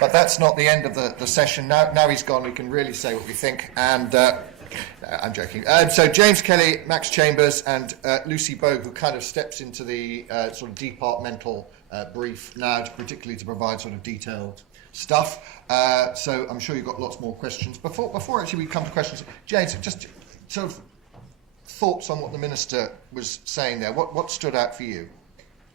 But that's not the end of the session. Now he's gone, we can really say what we think. And I'm joking. So James Kelly, Max Chambers, and Lucy Bogue, who kind of steps into the sort of departmental brief now, particularly to provide sort of detailed stuff. So I'm sure you've got lots more questions. Before actually we come to questions, James, just sort of thoughts on what the Minister was saying there. What stood out for you?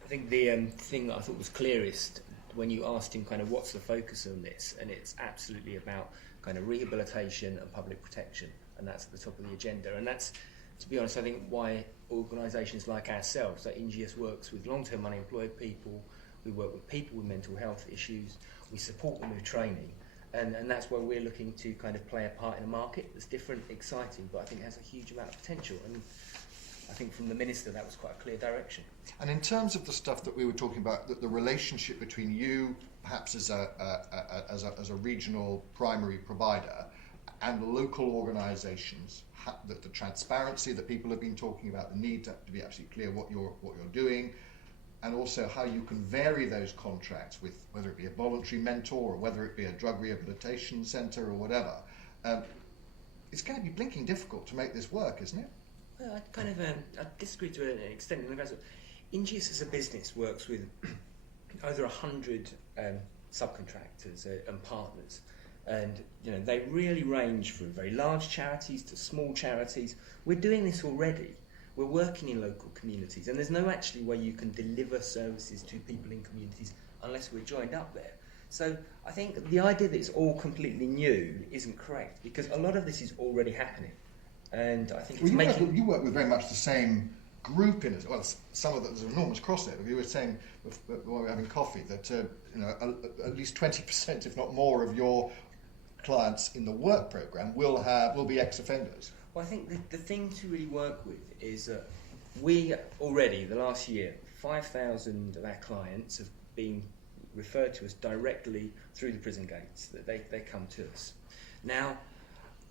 I think the thing that I thought was clearest when you asked him kind of what's the focus on this, and it's absolutely about kind of rehabilitation and public protection, and that's at the top of the agenda. And that's, to be honest, I think why organisations like ourselves, like NGS, works with long-term unemployed people, we work with people with mental health issues, we support them with training, and that's why we're looking to kind of play a part in a market that's different, exciting, but I think has a huge amount of potential. And I think from the Minister that was quite a clear direction. And in terms of the stuff that we were talking about, the relationship between you, perhaps as a regional primary provider, and local organisations, the transparency that people have been talking about, the need to be absolutely clear what you're doing, and also how you can vary those contracts with whether it be a voluntary mentor or whether it be a drug rehabilitation centre or whatever. It's going to be blinking difficult to make this work, isn't it? Well, I disagree to an extent. NGS as a business works with over 100 subcontractors and partners, and they really range from very large charities to small charities. We're doing this already. We're working in local communities, and there's no actually way you can deliver services to people in communities unless we're joined up there. So I think the idea that it's all completely new isn't correct, because a lot of this is already happening. And I think you work with very much the same group in it. Well, some of there's an enormous crossover. You were saying while we were having coffee that at least 20%, if not more, of your clients in the work programme will be ex-offenders. Well, I think the thing to really work with is that we already, the last year, 5,000 of our clients have been referred to us directly through the prison gates, that they come to us. Now,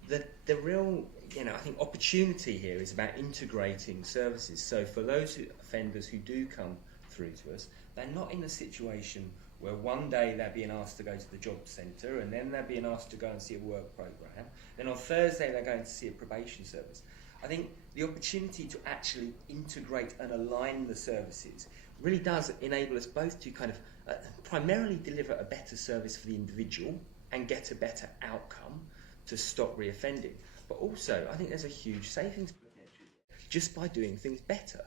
the real, I think opportunity here is about integrating services. So for those offenders who do come through to us, they're not in a situation where one day they're being asked to go to the job centre, and then they're being asked to go and see a work programme, then on Thursday they're going to see a probation service. I think the opportunity to actually integrate and align the services really does enable us both to kind of primarily deliver a better service for the individual and get a better outcome to stop reoffending. But also, I think there's a huge savings potential just by doing things better.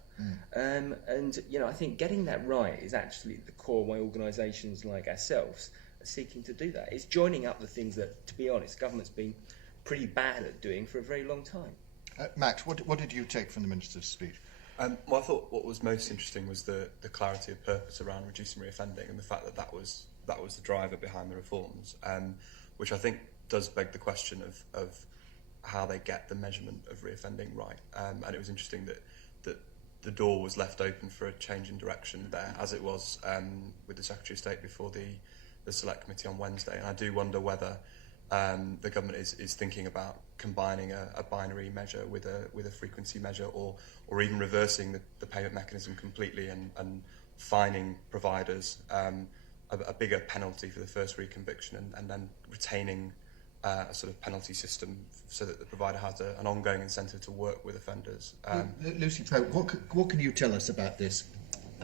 And I think getting that right is actually the core why organisations like ourselves are seeking to do that. It's joining up the things that, to be honest, government's been pretty bad at doing for a very long time. Max, what did you take from the Minister's speech? Well, I thought what was most interesting was the clarity of purpose around reducing reoffending, and the fact that was the driver behind the reforms, which I think does beg the question of how they get the measurement of reoffending right. And it was interesting that the door was left open for a change in direction there, as it was with the Secretary of State before the Select Committee on Wednesday. And I do wonder whether the government is thinking about combining a binary measure with a frequency measure, or even reversing the payment mechanism completely and fining providers a bigger penalty for the first reconviction, and then retaining a sort of penalty system so that the provider has an ongoing incentive to work with offenders. Lucy, what can you tell us about this?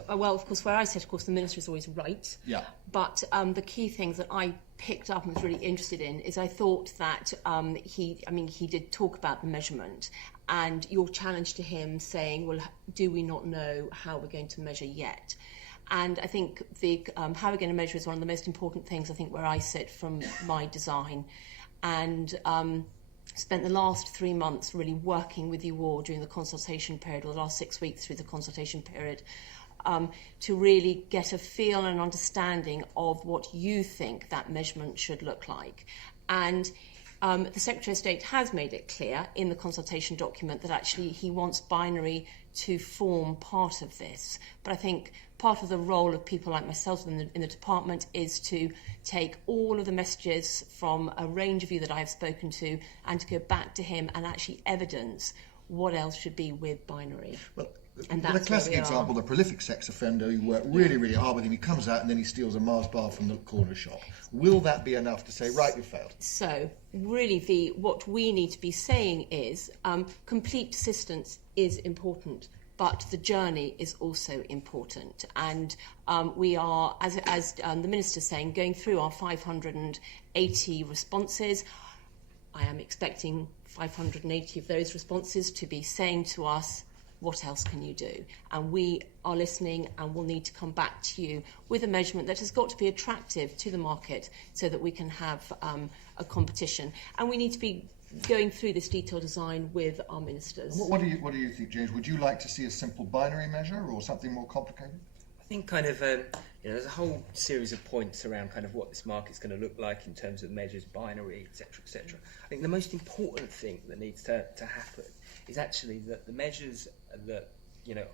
Well, of course, where I said, of course, the Minister is always right. Yeah. But the key things that I picked up and was really interested in is I thought that he did talk about the measurement, and your challenge to him saying, well, do we not know how we're going to measure yet? And I think the how we're going to measure is one of the most important things, I think, where I sit from my design. And spent the last 3 months really working with you all during the consultation period, or the last 6 weeks through the consultation period, to really get a feel and understanding of what you think that measurement should look like. And the Secretary of State has made it clear in the consultation document that actually he wants binary to form part of this. But I think part of the role of people like myself in the department is to take all of the messages from a range of you that I have spoken to and to go back to him and actually evidence what else should be with binary. Well, And the that's classic where we example, the prolific sex offender, you work really, really hard with him, he comes out and then he steals a Mars bar from the corner shop. Will that be enough to say, right, you failed? So, really, what we need to be saying is complete assistance is important, but the journey is also important. And we are, as the Minister's saying, going through our 580 responses. I am expecting 580 of those responses to be saying to us, what else can you do? And we are listening, and we'll need to come back to you with a measurement that has got to be attractive to the market so that we can have a competition. And we need to be going through this detailed design with our ministers. What do you think, James? Would you like to see a simple binary measure or something more complicated? I think kind of, there's a whole series of points around kind of what this market's going to look like in terms of measures, binary, etc., etc. I think the most important thing that needs to happen is actually that the measures that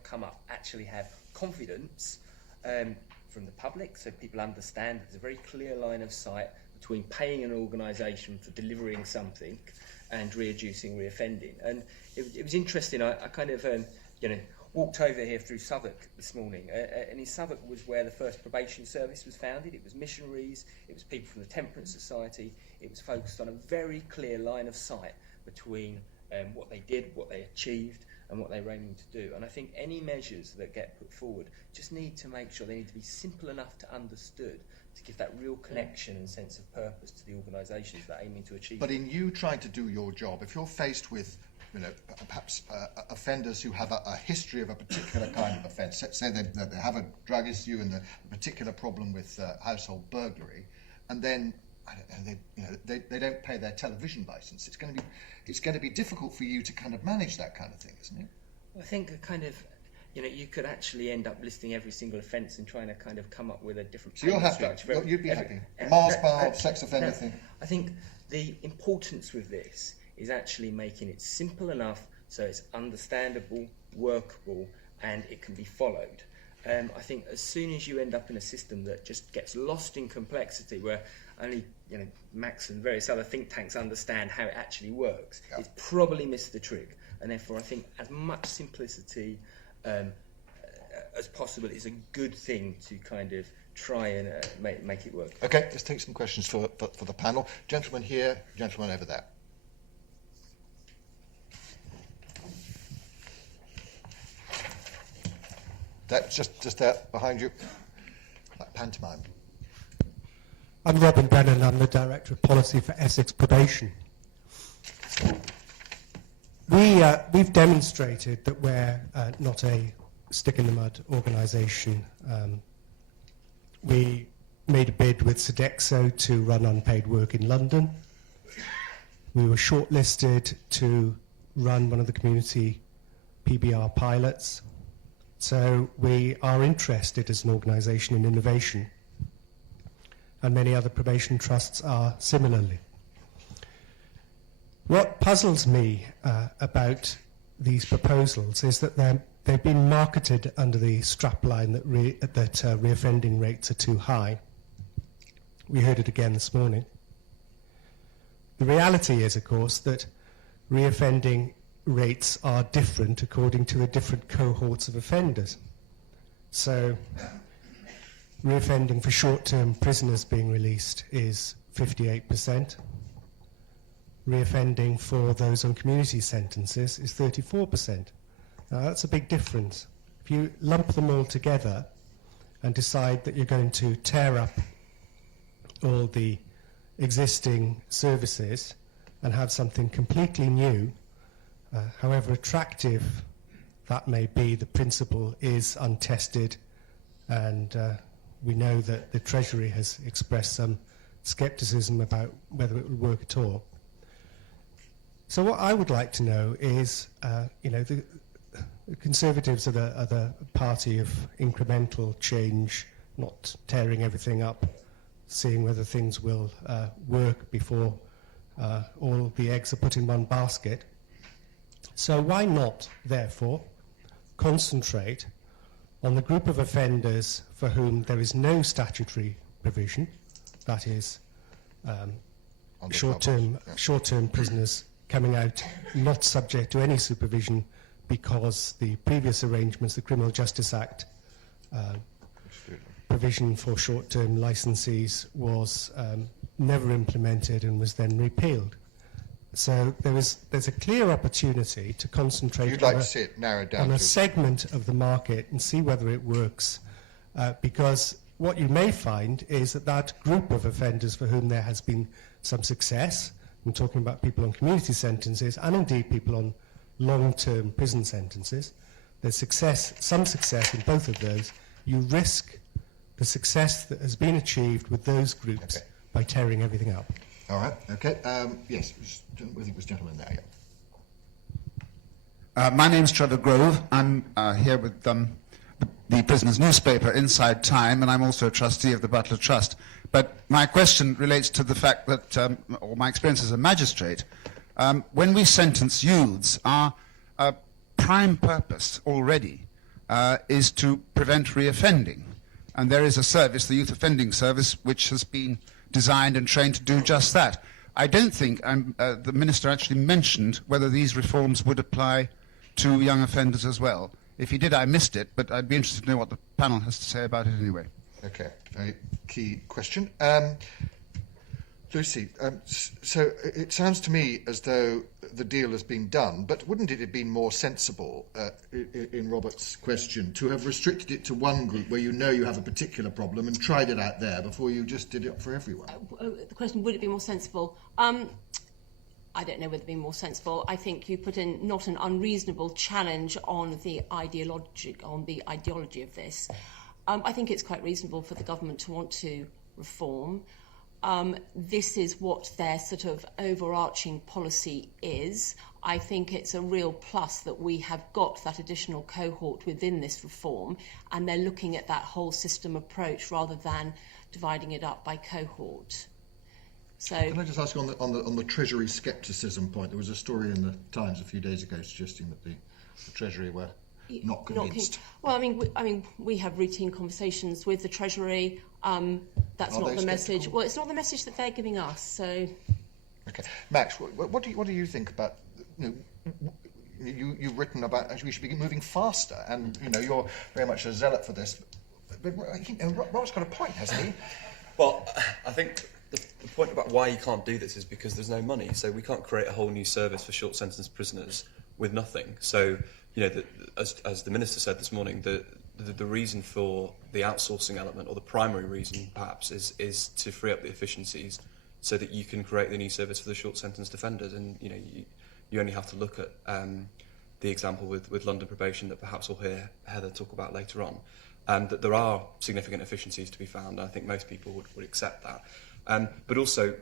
come up actually have confidence from the public, so people understand there's a very clear line of sight between paying an organisation for delivering something and reducing reoffending. And it was interesting. I kind of walked over here through Southwark this morning, and in Southwark was where the first probation service was founded. It was missionaries, it was people from the Temperance Society. It was focused on a very clear line of sight between what they did, what they achieved, and what they were aiming to do. And I think any measures that get put forward just need to make sure they need to be simple enough to understood to give that real connection and sense of purpose to the organisations that are aiming to achieve. But in you trying to do your job, if you're faced with perhaps offenders who have a history of a particular kind of offence, say they have a drug issue and a particular problem with household burglary, and then they don't pay their television licence, it's going to be difficult for you to kind of manage that kind of thing, isn't it? I think a kind of, you could actually end up listing every single offence and trying to kind of come up with a different. So you're happy? You'd be happy? The Mars bar, sex offender thing. I think the importance with this is actually making it simple enough so it's understandable, workable, and it can be followed. I think as soon as you end up in a system that just gets lost in complexity, where only Max and various other think tanks understand how it actually works, it's probably missed the trick. And therefore, I think as much simplicity as possible is a good thing to kind of try and make it work. Okay, let's take some questions for the panel. Gentleman here, gentleman over there. That's just there behind you, like pantomime. I'm Robin Brennan, I'm the Director of Policy for Essex Probation. We've demonstrated that we're not a stick-in-the-mud organisation. We made a bid with Sodexo to run unpaid work in London. We were shortlisted to run one of the community PBR pilots. So we are interested as an organisation in innovation, and many other probation trusts are similarly. What puzzles me about these proposals is that they've been marketed under the strapline that reoffending rates are too high. We heard it again this morning. The reality is, of course, that reoffending rates are different according to the different cohorts of offenders. So reoffending for short-term prisoners being released is 58%. Reoffending for those on community sentences is 34%. Now that's a big difference. If you lump them all together and decide that you're going to tear up all the existing services and have something completely new, however attractive that may be, the principle is untested, and we know that the Treasury has expressed some scepticism about whether it would work at all. So what I would like to know is, the Conservatives are the party of incremental change, not tearing everything up, seeing whether things will work before all the eggs are put in one basket. So why not, therefore, concentrate on the group of offenders for whom there is no statutory provision, that is, short-term prisoners coming out not subject to any supervision because the previous arrangements, the Criminal Justice Act provision for short-term licensees was never implemented and was then repealed. So there's a clear opportunity to concentrate You'd like to see it narrowed down on a to segment of the market and see whether it works, because what you may find is that group of offenders for whom there has been some success, I'm talking about people on community sentences and indeed people on long-term prison sentences, there's some success in both of those. You risk the success that has been achieved with those groups by tearing everything up. All right, okay. Yes, I think it was gentleman there, yeah. My name's Trevor Grove. I'm here with the Prisoner's newspaper, Inside Time, and I'm also a trustee of the Butler Trust. But my question relates to the fact that, or my experience as a magistrate, when we sentence youths, our prime purpose already is to prevent reoffending. And there is a service, the Youth Offending Service, which has been designed and trained to do just that. I don't think the Minister actually mentioned whether these reforms would apply to young offenders as well. If he did, I missed it, but I'd be interested to know what the panel has to say about it anyway. Okay, very key question. Lucy, so it sounds to me as though the deal has been done, but wouldn't it have been more sensible, in Robert's question, to have restricted it to one group where you know you have a particular problem and tried it out there before you just did it for everyone? The question, would it be more sensible? I don't know whether it'd be more sensible. I think you put in not an unreasonable challenge on the ideology of this. I think it's quite reasonable for the government to want to reform. This is what their sort of overarching policy is. I think it's a real plus that we have got that additional cohort within this reform, and they're looking at that whole system approach rather than dividing it up by cohort. So, can I just ask on the Treasury scepticism point? There was a story in the Times a few days ago suggesting that the Treasury were not convinced. Well, I mean, we have routine conversations with the Treasury. That's not the message. Skeptical? Well, it's not the message that they're giving us. So, okay, Max, what do you think about? You've written about actually we should be moving faster, and you're very much a zealot for this. But I think Rob's got a point, hasn't he? Well, I think the point about why you can't do this is because there's no money. So we can't create a whole new service for short sentence prisoners with nothing. So, as the Minister said this morning, the reason for the outsourcing element, or the primary reason perhaps, is to free up the efficiencies so that you can create the new service for the short sentence defenders. And you only have to look at the example with London probation that perhaps we'll hear Heather talk about later on. That there are significant efficiencies to be found, and I think most people would accept that. But also,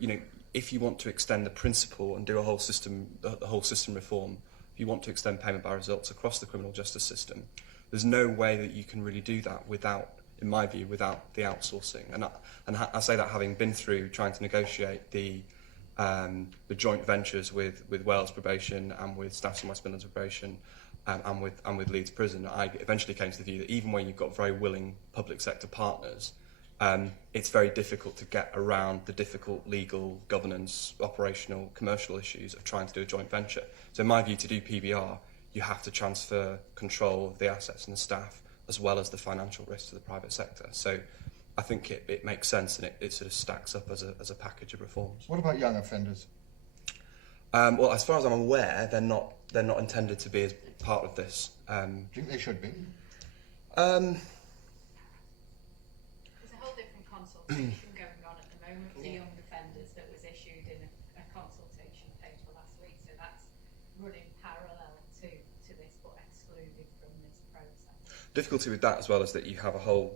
if you want to extend the principle and do the whole system reform, if you want to extend payment by results across the criminal justice system, there's no way that you can really do that without, in my view, without the outsourcing. And I say that having been through trying to negotiate the joint ventures with Wales probation and with Staffs and West Midlands probation and with Leeds Prison, I eventually came to the view that even when you've got very willing public sector partners, it's very difficult to get around the difficult legal, governance, operational, commercial issues of trying to do a joint venture. So in my view, to do PBR, you have to transfer control of the assets and the staff as well as the financial risk to the private sector. So I think it makes sense, and it sort of stacks up as a package of reforms. What about young offenders? Well, as far as I'm aware, they're not intended to be as part of this. Do you think they should be? There's a whole different consultation going on at the moment for young offenders that was issued in a consultation paper last week, so that's running parallel to this but excluded from this process. Difficulty with that as well is that you have a whole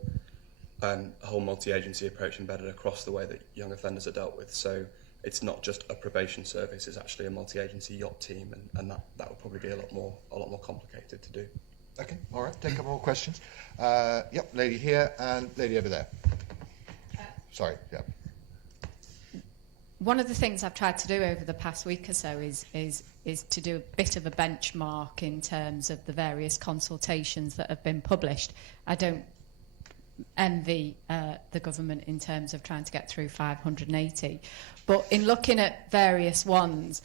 multi-agency approach embedded across the way that young offenders are dealt with. So it's not just a probation service; it's actually a multi-agency yacht team, and that would probably be a lot more complicated to do. Okay, all right. Take a couple more questions. Yep, lady here and lady over there. Sorry. Yep. One of the things I've tried to do over the past week or so is to do a bit of a benchmark in terms of the various consultations that have been published. I don't envy the government in terms of trying to get through 580. But in looking at various ones,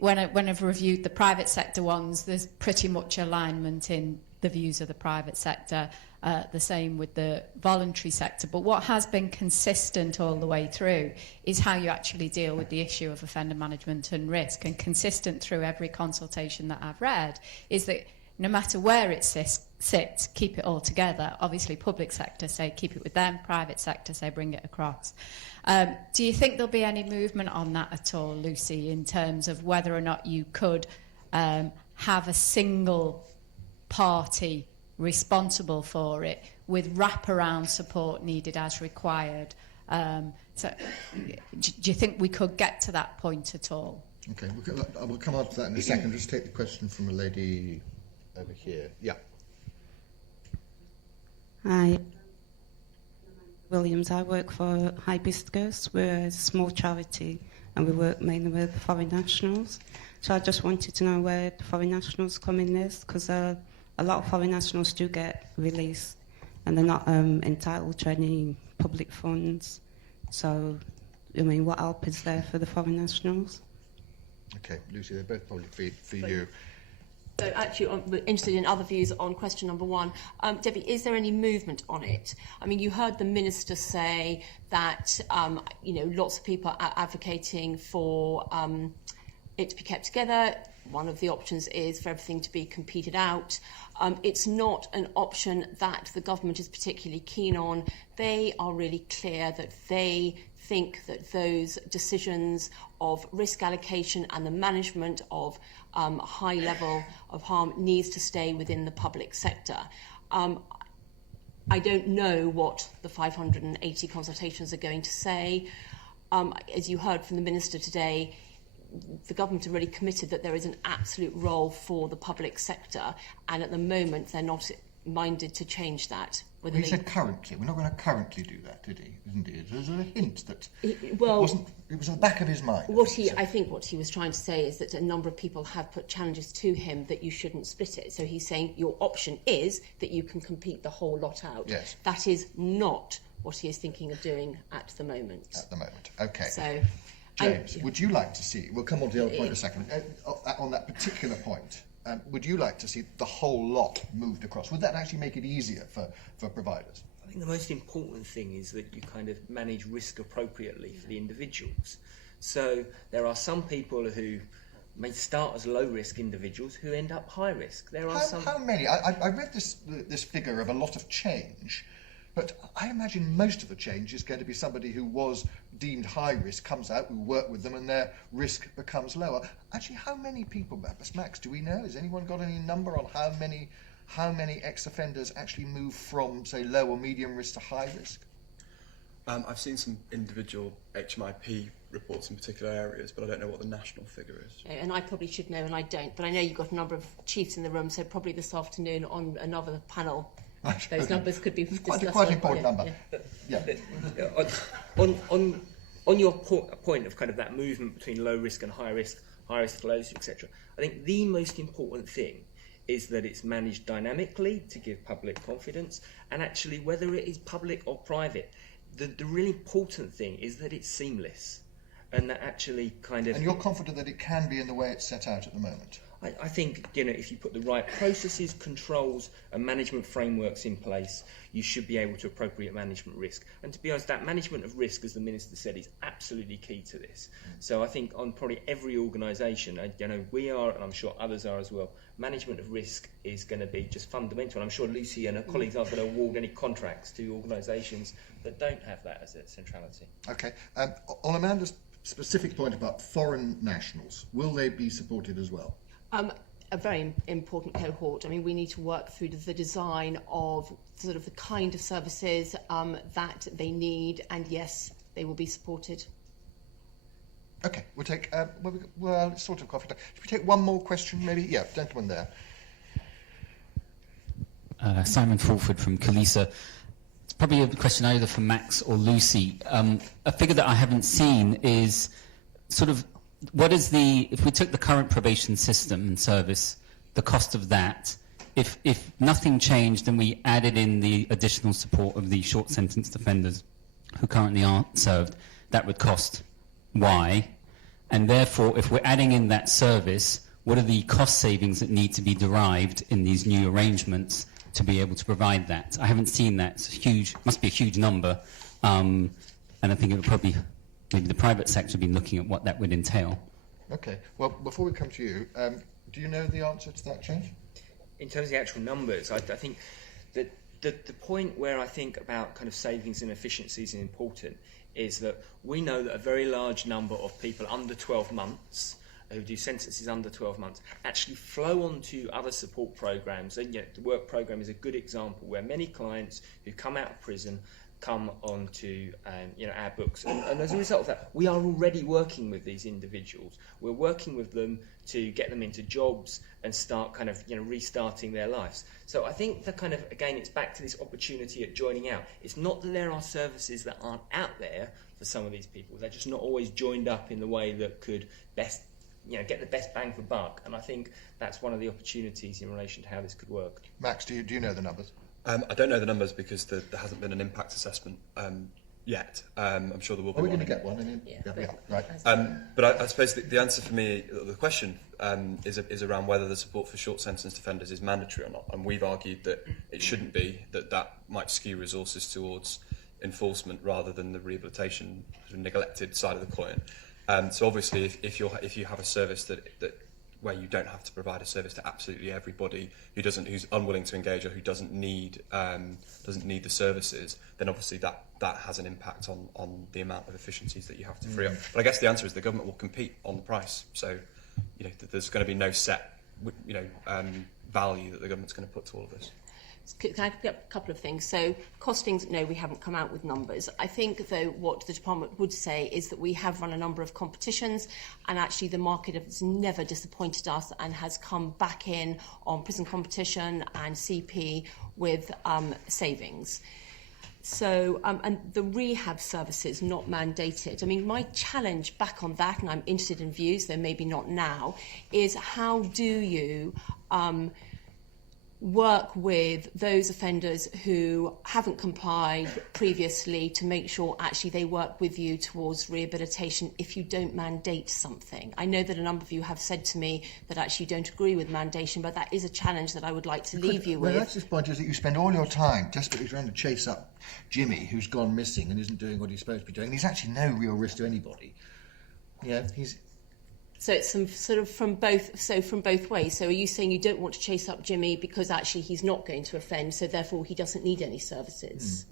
when I've reviewed the private sector ones, there's pretty much alignment in the views of the private sector, the same with the voluntary sector. But what has been consistent all the way through is how you actually deal with the issue of offender management and risk. And consistent through every consultation that I've read is that no matter where it sits, keep it all together. Obviously, public sector say keep it with them, private sector say bring it across. Do you think there'll be any movement on that at all, Lucy, in terms of whether or not you could have a single party responsible for it with wraparound support needed as required? So, do you think we could get to that point at all? Okay, we'll come on to that in a second. Just take the question from a lady over here. Yeah. Hi. Williams. I work for Hibiscus. We're a small charity and we work mainly with foreign nationals. So I just wanted to know where the foreign nationals come in this, because a lot of foreign nationals do get released and they're not entitled to any public funds. So, I mean, what help is there for the foreign nationals? Okay, Lucy, they're both probably for you. So actually, we're interested in other views on question number one. Debbie, is there any movement on it? I mean, you heard the Minister say that, lots of people are advocating for it to be kept together. One of the options is for everything to be competed out. It's not an option that the government is particularly keen on. They are really clear that they think that those decisions of risk allocation and the management of a high level of harm needs to stay within the public sector. I don't know what the 580 consultations are going to say. As you heard from the Minister today, the government are really committed that there is an absolute role for the public sector, and at the moment they're not minded to change that. Well, he said currently. We're not going to currently do that, did he? Isn't it? There's a hint that it was at the back of his mind. I think what he was trying to say is that a number of people have put challenges to him that you shouldn't split it. So he's saying your option is that you can compete the whole lot out. Yes. That is not what he is thinking of doing at the moment. At the moment, okay. So, James, would you like to see, we'll come on to the other point in a second, on that particular point, would you like to see the whole lot moved across? Would that actually make it easier for providers? I think the most important thing is that you kind of manage risk appropriately for the individuals. So there are some people who may start as low-risk individuals who end up high risk. There are How many? I read this figure of a lot of change, but I imagine most of the change is going to be somebody who was deemed high risk, comes out, we work with them, and their risk becomes lower. Actually, how many people, Max, do we know? Has anyone got any number on how many ex-offenders actually move from, say, low or medium risk to high risk? I've seen some individual HMIP reports in particular areas, but I don't know what the national figure is. and I probably should know, and I don't, but I know you've got a number of chiefs in the room, so probably this afternoon on another panel, those numbers could be discussed. Quite an important number. Yeah. On your point of kind of that movement between low risk and high risk, low risk, etc., I think the most important thing is that it's managed dynamically to give public confidence, and actually whether it is public or private, the really important thing is that it's seamless, and that actually kind of... And you're confident that it can be in the way it's set out at the moment? I think, if you put the right processes, controls and management frameworks in place, you should be able to appropriate management risk. And to be honest, that management of risk, as the Minister said, is absolutely key to this. So I think on probably every organisation, we are, and I'm sure others are as well, management of risk is going to be just fundamental. And I'm sure Lucy and her colleagues aren't going to award any contracts to organisations that don't have that as a centrality. Okay. On Amanda's specific point about foreign nationals, will they be supported as well? A very important cohort. I mean, we need to work through the design of sort of the kind of services that they need, and yes, they will be supported. Okay, we'll take, it's sort of coffee time. Should we take one more question, maybe? Yeah, gentleman there. Simon Fulford from Kalisa. It's probably a question either for Max or Lucy. A figure that I haven't seen is sort of, what is if we took the current probation system and service, the cost of that, if nothing changed and we added in the additional support of the short sentence offenders who currently aren't served, that would cost Y. And therefore, if we're adding in that service, what are the cost savings that need to be derived in these new arrangements to be able to provide that? I haven't seen that. It's huge, must be a huge number. And I think it would probably, maybe the private sector would be looking at what that would entail. Okay. Well, before we come to you, do you know the answer to that, change? In terms of the actual numbers, I think that the point where I think about kind of savings and efficiencies is important is that we know that a very large number of people under 12 months who do sentences under 12 months actually flow onto other support programs. And the work program is a good example where many clients who come out of prison come onto our books, and as a result of that, we are already working with these individuals. We're working with them to get them into jobs and start kind of restarting their lives. So I think that kind of, again, it's back to this opportunity at joining out. It's not that there are services that aren't out there for some of these people. They're just not always joined up in the way that could best get the best bang for buck. And I think that's one of the opportunities in relation to how this could work. Max, do you know the numbers? I don't know the numbers because there hasn't been an impact assessment yet. I'm sure there will be. Are we one. going to get one? I mean, yeah, right. But I suppose the answer for me, the question is around whether the support for short sentenced offenders is mandatory or not. And we've argued that it shouldn't be, that might skew resources towards enforcement rather than the rehabilitation sort of neglected side of the coin. So obviously, if you have a service that where you don't have to provide a service to absolutely everybody who's unwilling to engage or who doesn't need the services, then obviously that has an impact on the amount of efficiencies that you have to free up. But I guess the answer is the government will compete on the price. So there's going to be no set value that the government's going to put to all of this. Can I get a couple of things? So costings, no, we haven't come out with numbers. I think, though, what the department would say is that we have run a number of competitions, and actually the market has never disappointed us and has come back in on prison competition and CP with savings. So, and the rehab services not mandated. I mean, my challenge back on that, and I'm interested in views, though maybe not now, is how do you work with those offenders who haven't complied previously to make sure actually they work with you towards rehabilitation if you don't mandate something. I know that a number of you have said to me that actually you don't agree with mandation, but that is a challenge that I would like to leave you with. That's the point, is that you spend all your time desperately trying to chase up Jimmy, who's gone missing and isn't doing what he's supposed to be doing. He's actually no real risk to anybody. So it's some sort of from both ways. So are you saying you don't want to chase up Jimmy because actually he's not going to offend, so therefore he doesn't need any services?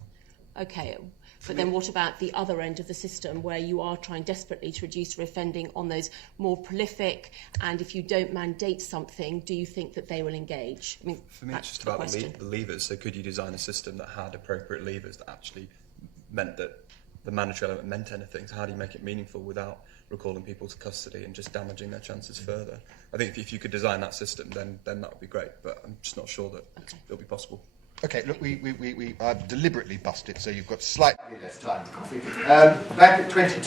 Okay, but then what about the other end of the system where you are trying desperately to reduce reoffending on those more prolific, and if you don't mandate something, do you think that they will engage? I mean, for me, it's just about the levers. So could you design a system that had appropriate levers that actually meant that the mandatory element meant anything? So how do you make it meaningful without recalling people to custody and just damaging their chances further? I think if you could design that system, then that would be great, but I'm just not sure that it'll be possible. Okay, look, we I've deliberately busted, so you've got slightly less time for coffee. Back at 22.